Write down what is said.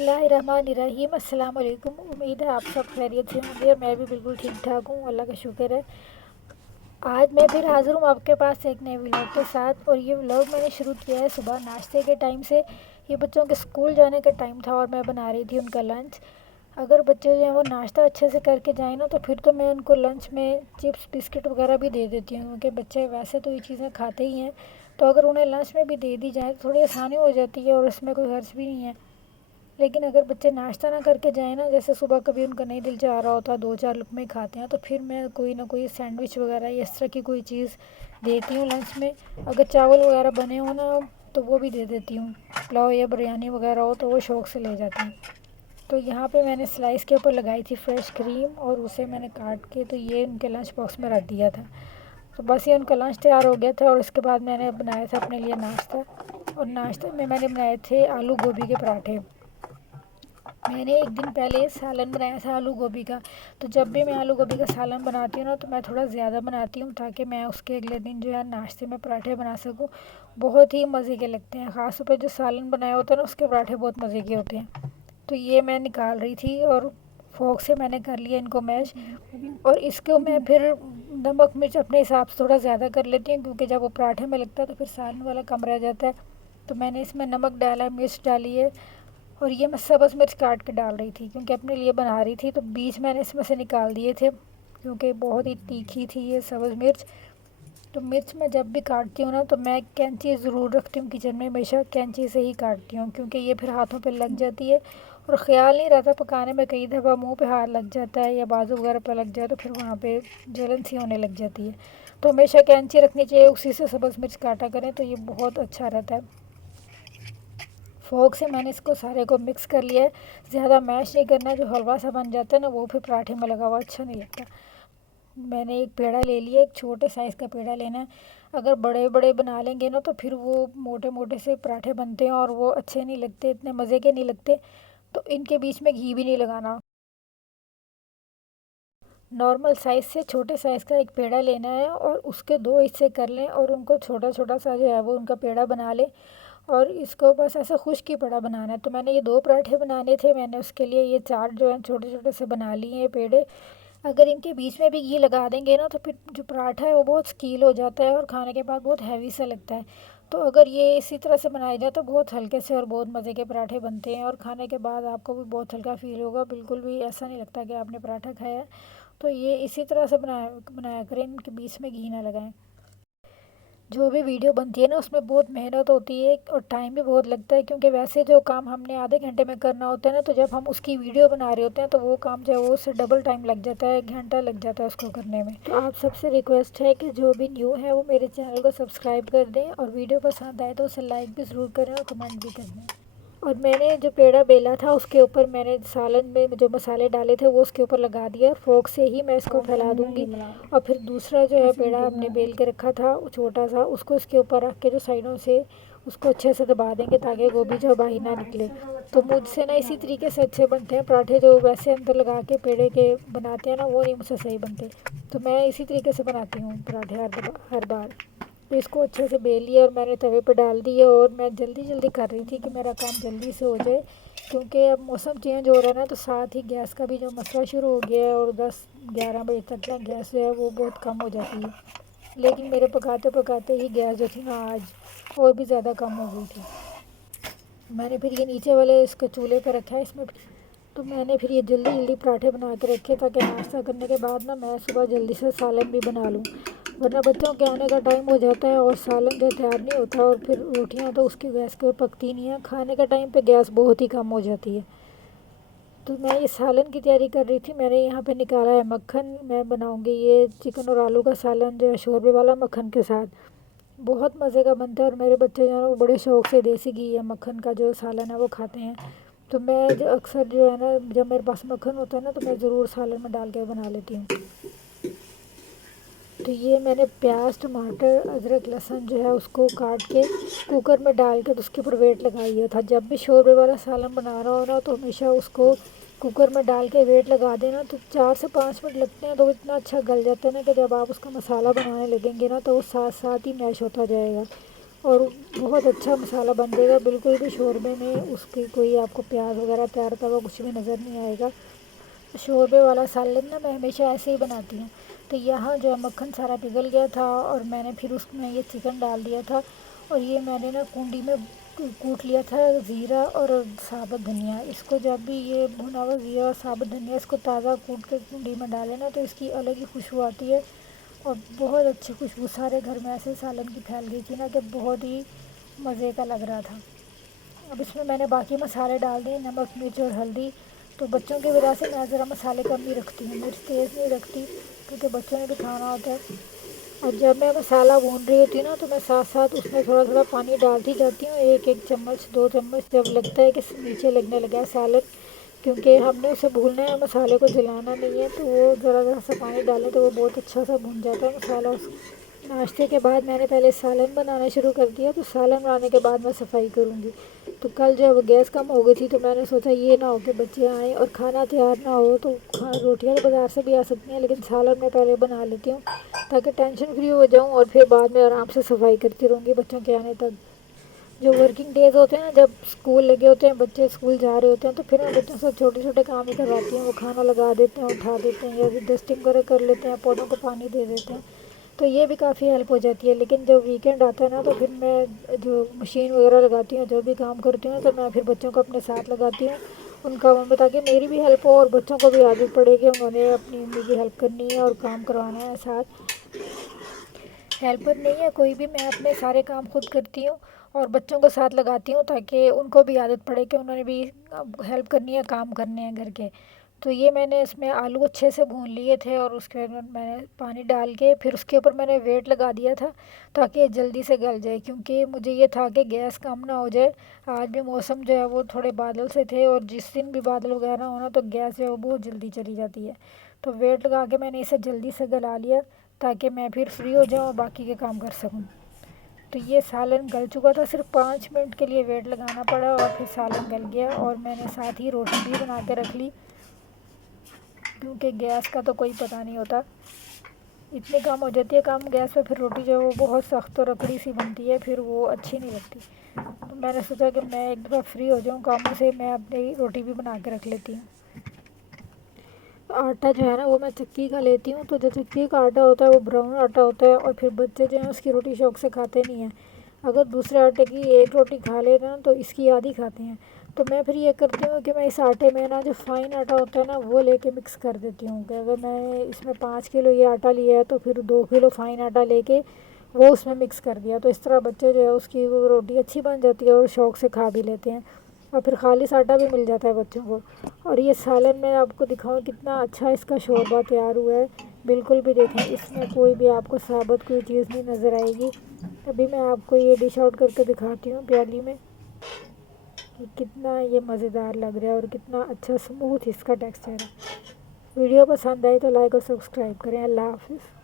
बिस्मिल्लाहिर्रहमानिर्रहीम। अस्सलाम वालेकुम। उम्मीद है आप सब खैरियत से होंगे और मैं भी बिल्कुल ठीक ठाक हूँ, अल्लाह का शुक्र है। आज मैं फिर हाज़िर हूँ आपके पास एक नए व्लॉग के साथ। और ये व्लॉग मैंने शुरू किया है सुबह नाश्ते के टाइम से। ये बच्चों के स्कूल जाने का टाइम था और मैं बना रही थी उनका लंच। अगर बच्चे जो हैं वो नाश्ता अच्छे से करके जाएँ ना, तो फिर तो मैं उनको लंच में चिप्स बिस्किट वगैरह भी दे देती हूँ, क्योंकि बच्चे वैसे तो ये चीज़ें खाते ही हैं। तो अगर उन्हें लंच में भी दे दी जाए तो थोड़ी आसानी हो जाती है और इसमें कोई हर्ज भी नहीं है। लेकिन अगर बच्चे नाश्ता ना करके जाएँ ना, जैसे सुबह कभी उनका नहीं दिल चाह रहा होता, 2-4 लुकमे खाते हैं, तो फिर मैं कोई ना कोई सैंडविच वगैरह या इस तरह की कोई चीज़ देती हूँ लंच में। अगर चावल वगैरह बने हो ना तो वो भी दे देती हूँ। पुलाव या बिरयानी वगैरह हो तो वो शौक़ से ले जाते हैं। तो यहाँ पे मैंने स्लाइस के ऊपर लगाई थी फ्रेश क्रीम और उसे मैंने काट के तो ये उनके लंच बॉक्स में रख दिया था। तो बस ये उनका लंच तैयार हो गया था और इसके बाद मैंने बनाया था अपने लिए नाश्ता। और नाश्ते में मैंने बनाए थे आलू गोभी के पराठे। मैंने एक दिन पहले सालन बनाया था आलू गोभी का। तो जब भी मैं आलू गोभी का सालन बनाती हूँ ना, तो मैं थोड़ा ज़्यादा बनाती हूँ ताकि मैं उसके अगले दिन जो है नाश्ते में पराठे बना सकूँ। बहुत ही मज़े के लगते हैं, ख़ास तौर पर जो सालन बनाया होता है ना उसके पराठे बहुत मज़े के होते हैं। तो ये मैं निकाल रही थी और फोक से मैंने कर लिया इनको मैश। और इसको मैं फिर नमक मिर्च अपने हिसाब से थोड़ा ज़्यादा कर लेती हूँ, क्योंकि जब वो पराठे में लगता है तो फिर सालन वाला कम रह जाता है। तो मैंने इसमें नमक डाला, मिर्च डाली है। और ये मैं सब्ज़ मिर्च काट के डाल रही थी, क्योंकि अपने लिए बना रही थी। तो बीज मैंने इसमें से निकाल दिए थे, क्योंकि बहुत ही तीखी थी ये सब्ज़ मिर्च। तो मिर्च मैं जब भी काटती हूँ ना, तो मैं कैंची ज़रूर रखती हूँ किचन में, हमेशा कैंची से ही काटती हूँ, क्योंकि ये फिर हाथों पे लग जाती है और ख़्याल नहीं रहता पकाने में। कई दफ़ा मुंह पे हाथ लग जाता है या बाजू वगैरह पे लग जाए तो फिर वहाँ पे जलन सी होने लग जाती है। तो हमेशा कैंची रखनी चाहिए, उसी से सब्ज़ मिर्च काटा करें तो ये बहुत अच्छा रहता है। फोक से मैंने इसको सारे को मिक्स कर लिया है। ज़्यादा मैश नहीं करना, जो हलवा सा बन जाता है ना वो फिर पराठे में लगा हुआ अच्छा नहीं लगता। मैंने एक पेड़ा ले लिया, एक छोटे साइज़ का पेड़ा लेना है। अगर बड़े बड़े बना लेंगे ना तो फिर वो मोटे मोटे से पराठे बनते हैं और वो अच्छे नहीं लगते, इतने मज़े के नहीं लगते। तो इनके बीच में घी भी नहीं लगाना। नॉर्मल साइज़ से छोटे साइज़ का एक पेड़ा लेना है और उसके 2 हिस्से कर लें और उनको छोटा छोटा सा जो है वो उनका पेड़ा बना लें। और इसको बस ऐसा खुश्क ही पड़ा बनाना है। तो मैंने ये 2 पराठे बनाने थे, मैंने उसके लिए ये 4 जो हैं छोटे छोटे से बना लिए हैं पेड़े। अगर इनके बीच में भी घी लगा देंगे ना तो फिर जो पराठा है वो बहुत स्कील हो जाता है और खाने के बाद बहुत हैवी सा लगता है। तो अगर ये इसी तरह से बनाया जाए तो बहुत हल्के से और बहुत मज़े के पराठे बनते हैं और खाने के बाद आपको भी बहुत हल्का फील होगा, बिल्कुल भी ऐसा नहीं लगता कि आपने पराठा खाया है। तो ये इसी तरह से बनाया बनाया करें, इनके बीच में घी ना लगाएं। जो भी वीडियो बनती है ना उसमें बहुत मेहनत होती है और टाइम भी बहुत लगता है, क्योंकि वैसे जो काम हमने आधे घंटे में करना होता है ना, तो जब हम उसकी वीडियो बना रहे होते हैं तो वो काम जो है वो उससे डबल टाइम लग जाता है, 1 घंटा लग जाता है उसको करने में। तो आप सबसे रिक्वेस्ट है कि जो भी न्यू है वो मेरे चैनल को सब्सक्राइब कर दें और वीडियो पसंद आए तो उसे लाइक भी ज़रूर करें और कमेंट भी कर दें। और मैंने जो पेड़ा बेला था उसके ऊपर मैंने सालन में जो मसाले डाले थे वो उसके ऊपर लगा दिया। फोक से ही मैं इसको फैला दूंगी। और फिर दूसरा जो है पेड़ा हमने बेल के रखा था छोटा सा, उसको इसके ऊपर रख के जो साइडों से उसको अच्छे से दबा देंगे ताकि गोभी जो बाहर ना निकले। तो मुझसे ना इसी तरीके से अच्छे बनते हैं पराठे, जो वैसे अंदर लगा के पेड़े के बनाते हैं ना वो नहीं मुझसे सही बनते। तो मैं इसी तरीके से बनाती हूँ पराठे हर बार। तो इसको अच्छे से बेल लिया और मैंने तवे पर डाल दिया और मैं जल्दी जल्दी कर रही थी कि मेरा काम जल्दी से हो जाए, क्योंकि अब मौसम चेंज हो रहा है ना, तो साथ ही गैस का भी जो मसला शुरू हो गया है और 10-11 बजे तक ना गैस जो है वो बहुत कम हो जाती है। लेकिन मेरे पकाते पकाते ही गैस जो थी ना आज और भी ज़्यादा कम हो गई थी। मैंने फिर ये नीचे वाले इसको चूल्हे पर रखा है इसमें। तो मैंने फिर ये जल्दी जल्दी पराठे बना के रखे ताकि नाश्ता करने के बाद ना मैं सुबह जल्दी से सालन भी बना लूँ, वरना बच्चों के आने का टाइम हो जाता है और सालन जो तैयार नहीं होता और फिर रोटियां तो उसकी गैस के ऊपर पकती नहीं है। खाने का टाइम पे गैस बहुत ही कम हो जाती है। तो मैं ये सालन की तैयारी कर रही थी। मैंने यहाँ पे निकाला है मक्खन। मैं बनाऊँगी ये चिकन और आलू का सालन जो है शोरबे वाला मक्खन के साथ, बहुत मज़े का बनता है। और मेरे बच्चे जो है वो बड़े शौक़ से देसी घी या मक्खन का जो सालन है वो खाते हैं। तो मैं जो अक्सर जो है ना जब मेरे पास मक्खन होता है ना तो मैं ज़रूर सालन में डाल के बना लेती हूँ। तो ये मैंने प्याज टमाटर अदरक लहसुन जो है उसको काट के कुकर में डाल के तो उसके ऊपर वेट लगा दिया था। जब भी शोरबे वाला सालन बना रहा हो ना तो हमेशा उसको कुकर में डाल के वेट लगा देना, तो 4 से 5 मिनट लगते हैं। तो इतना अच्छा गल जाता है ना कि जब आप उसका मसाला बनाने लगेंगे ना तो वो साथ साथ ही मैश होता जाएगा। اور بہت اچھا مسالہ بن جائے گا، بالکل بھی شوربے میں اس کی کوئی آپ کو پیاز وغیرہ تیار کرتا ہوا کچھ بھی نظر نہیں آئے گا۔ شوربے والا سالن نا میں ہمیشہ ایسے ہی بناتی ہوں۔ تو یہاں جو ہے مکھن سارا پگھل گیا تھا اور میں نے پھر اس میں یہ چکن ڈال دیا تھا، اور یہ میں نے نا کنڈی میں کوٹ لیا تھا زیرہ اور ثابت دھنیا۔ اس کو جب بھی یہ بھنا ہوا زیرہ اور ثابت دھنیا اس کو تازہ کوٹ کے کنڈی میں ڈالیں نا تو اس کی الگ ہی خوشبو آتی ہے، اور بہت اچھی خوشبو سارے گھر میں ایسے سالن کی پھیل گئی تھی نا کہ بہت ہی مزے کا لگ رہا تھا۔ اب اس میں نے باقی مسالے ڈال دیے، نمک مرچ اور ہلدی۔ تو بچوں کی وجہ سے میں ذرا مسالے کم ہی رکھتی ہوں، مرچ تیز نہیں رکھتی کیونکہ بچوں نے بھی کھانا ہوتا ہے۔ اور جب میں مسالہ بھون رہی ہوتی ہوں نا تو میں ساتھ ساتھ اس میں تھوڑا تھوڑا پانی ڈالتی جاتی ہوں، ایک چمچ 2 چمچ، جب لگتا ہے کہ نیچے لگنے لگا ہے سالن، کیونکہ ہم نے اسے بھولنا ہے، مسالے کو جلانا نہیں ہے، تو وہ ذرا ذرا سا پانی ڈالیں تو وہ بہت اچھا سا بھن جاتا ہے مسالہ۔ ناشتے کے بعد میں نے پہلے سالن بنانا شروع کر دیا، تو سالن بنانے کے بعد میں صفائی کروں گی۔ تو کل جب گیس کم ہو گئی تھی تو میں نے سوچا یہ نہ ہو کہ بچے آئیں اور کھانا تیار نہ ہو، تو روٹیاں تو بازار سے بھی آ سکتی ہیں لیکن سالن میں پہلے بنا لیتی ہوں تاکہ ٹینشن فری ہو جاؤں، اور پھر بعد میں آرام سے صفائی کرتی رہوں گی بچوں کے آنے تک۔ جو ورکنگ ڈیز ہوتے ہیں نا، جب اسکول لگے ہوتے ہیں، بچے اسکول جا رہے ہوتے ہیں، تو پھر میں بچوں سے چھوٹے چھوٹے کام ہی کرواتی ہوں، وہ کھانا لگا دیتے ہیں، اٹھا دیتے ہیں، یا پھر ڈسٹنگ وغیرہ کر لیتے ہیں، پودوں کو پانی دے دیتے ہیں، تو یہ بھی کافی ہیلپ ہو جاتی ہے۔ لیکن جب ویکینڈ آتا ہے نا تو پھر میں جو مشین وغیرہ لگاتی ہوں، جو بھی کام کرتی ہوں تو میں پھر بچوں کو اپنے ساتھ لگاتی ہوں ان کاموں میں، تاکہ میری بھی ہیلپ ہو اور بچوں کو بھی عادت پڑے کہ انہوں نے اپنی امی کی ہیلپ کرنی ہے اور کام کروانا ہے ساتھ۔ ہیلپر نہیں ہے کوئی بھی، میں اپنے سارے کام خود کرتی ہوں اور بچوں کو ساتھ لگاتی ہوں تاکہ ان کو بھی عادت پڑے کہ انہوں نے بھی ہیلپ کرنی ہے، کام کرنے ہیں گھر کے۔ تو یہ میں نے اس میں آلو اچھے سے بھون لیے تھے، اور اس کے بعد میں نے پانی ڈال کے پھر اس کے اوپر میں نے ویٹ لگا دیا تھا تاکہ یہ جلدی سے گل جائے، کیونکہ مجھے یہ تھا کہ گیس کم نہ ہو جائے۔ آج بھی موسم جو ہے وہ تھوڑے بادل سے تھے، اور جس دن بھی بادل وغیرہ ہونا تو گیس جو ہے وہ بہت جلدی چلی جاتی ہے، تو ویٹ لگا کے میں نے اسے جلدی سے گلا لیا تاکہ میں پھر فری ہو جاؤں اور باقی کے کام کر سکوں۔ تو یہ سالن گل چکا تھا، صرف 5 منٹ کے لیے ویٹ لگانا پڑا اور پھر سالن گل گیا، اور میں نے ساتھ ہی روٹی بھی بنا کے رکھ لی کیونکہ گیس کا تو کوئی پتہ نہیں ہوتا، اتنی کم ہو جاتی ہے کم گیس پہ، پھر روٹی جو ہے وہ بہت سخت اور رکڑی سی بنتی ہے، پھر وہ اچھی نہیں لگتی۔ تو میں نے سوچا کہ میں ایک دفعہ فری ہو جاؤں کاموں سے، میں اپنی روٹی بھی بنا کے رکھ لیتی ہوں۔ آٹا جو ہے نا وہ میں چکی کا لیتی ہوں، تو جو چکی کا آٹا ہوتا ہے وہ براؤن آٹا ہوتا ہے، اور پھر بچے جو ہیں اس کی روٹی شوق سے کھاتے نہیں ہیں۔ اگر دوسرے آٹے کی ایک روٹی کھا لیتے نا تو اس کی آدھی کھاتے ہیں، تو میں پھر یہ کرتی ہوں کہ میں اس آٹے میں نا جو فائن آٹا ہوتا ہے نا وہ لے کے مکس کر دیتی ہوں، کہ اگر میں اس میں 5 کلو یہ آٹا لیا ہے تو پھر 2 کلو فائن آٹا لے کے وہ اس میں مکس کر دیا، تو اس طرح بچے جو ہے اس کی وہ روٹی اچھی بن جاتی ہے اور شوق سے کھا بھی لیتے ہیں، اور پھر خالص آٹا بھی مل جاتا ہے بچوں کو۔ اور یہ سالن میں آپ کو دکھاؤں کتنا اچھا اس کا شوربہ تیار ہوا ہے، بالکل بھی دیکھیں اس میں کوئی بھی آپ کو ثابت کوئی چیز نہیں نظر آئے گی۔ ابھی میں آپ کو یہ ڈش آؤٹ کر کے دکھاتی ہوں پیالی میں کہ کتنا یہ مزیدار لگ رہا ہے اور کتنا اچھا اسموتھ اس کا ٹیکسچر ہے۔ ویڈیو پسند آئی تو لائک اور سبسکرائب کریں۔ اللہ حافظ۔